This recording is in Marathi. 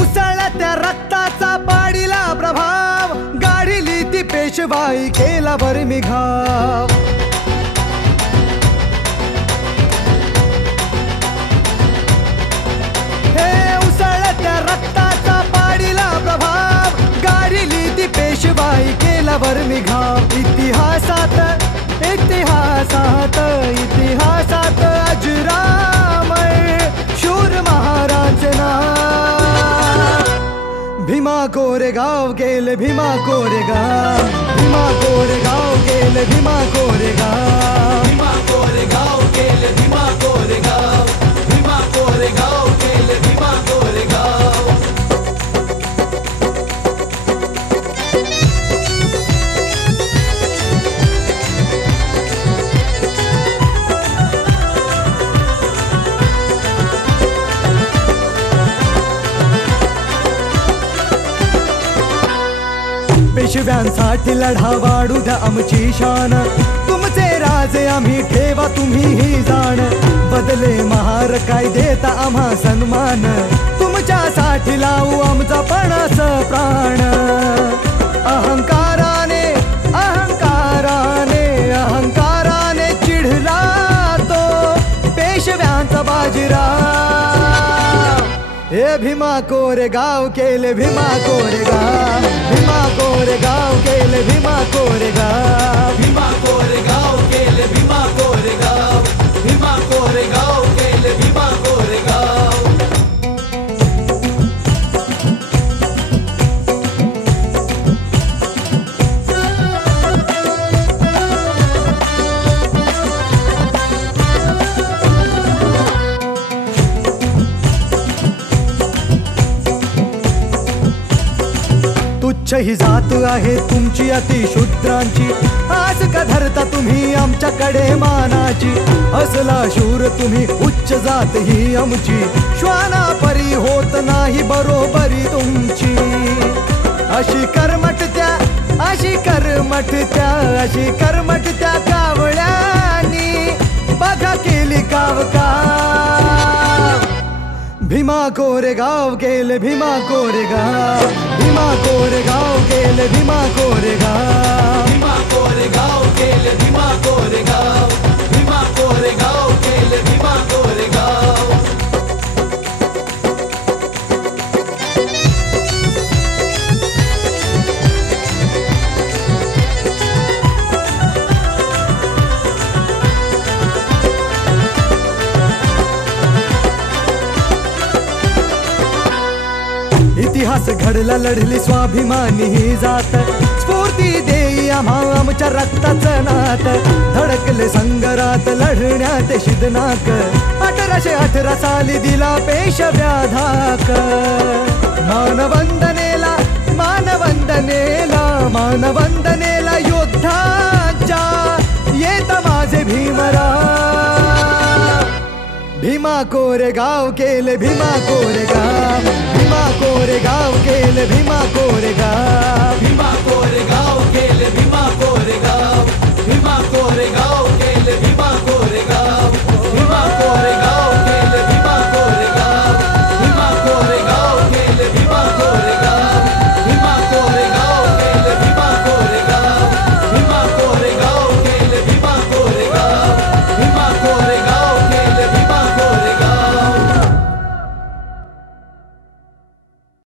उसळला त्या रक्ताचा पाडीला प्रभाव, गाढिली ती पेशवाई केला बरमी घाव. हे उसळला त्या रक्ताचा पाडीला प्रभाव, गाढिली ती पेशवाई केला बरमी घाव. इतिहासात इतिहासात इतिहासात अजरामर शूर महाराज नाव. भीमा कोरेगाव गेले भीमा कोरेगाव, भीमा कोरेगाव गेले भीमा कोरेगाव, भीमा कोरेगाव गेले भीमा कोरेगाव, भीमा कोरेगाव गेले भीमा कोरेगाव. पेशव्यांसाठी लढा वाढू द्या आमची शान, तुमचे राजे आम्ही ठेवा तुम्ही ही जाण. बदले महार काय देता आम्हा सन्मान, तुमच्यासाठी लावू आमचा पणास प्राण. अहंकाराने अहंकाराने अहंकाराने चिढला तो पेशव्यांचा बाजीराव. हे भीमा कोरेगाव केले भीमा कोरेगाव, भीमा कोरेगाव केले भीमा कोरेगाव, भीमा कोरेगाव गेले भीमा कोरेगाव, भीमा कोरेगाव गेले भीमा कोरेगाव. तुच्छ ही जात आहे तुमची अतिशूद्रांची, आज का धरता तुम्ही आमच्याकडे मानाची. असला शूर तुम्ही उच्च जात ही आमची, श्वाना परी होत नाही बरोबरी तुमची. अशी कर्मठ त्या अशी कर्मठ त्या अशी कर्मठ त्या कावळ्यांनी बघा केली काव काव. भीमा कोरेगाव गेले भीमा कोरेगाव, भीमा कोरेगाव गेले भीमा कोरेगाव, भीमा कोरेगाव गेले भीमा कोरेगाव, भीमा कोरेगाव गेले भीमा कोरेगाव. इतिहास घडला लढली स्वाभिमानी ही जात, स्फूर्ती देई आम्हा आमच्या रक्ताचं नात. धडकले संगरात लढण्यात शिदनाक, 1818 साली दिला पेशव्या धाक. मानवंदनेला मानवंदनेला मानवंदनेला योद्धाच्या येत माझे भीमराव. भीमा कोरेगाव केले भीमा कोरेगाव, भीमा कोरेगाव केले भीमा कोरेगाव, भीमा कोरेगाव गेले भीमा कोरेगाव, भीमा कोरेगाव.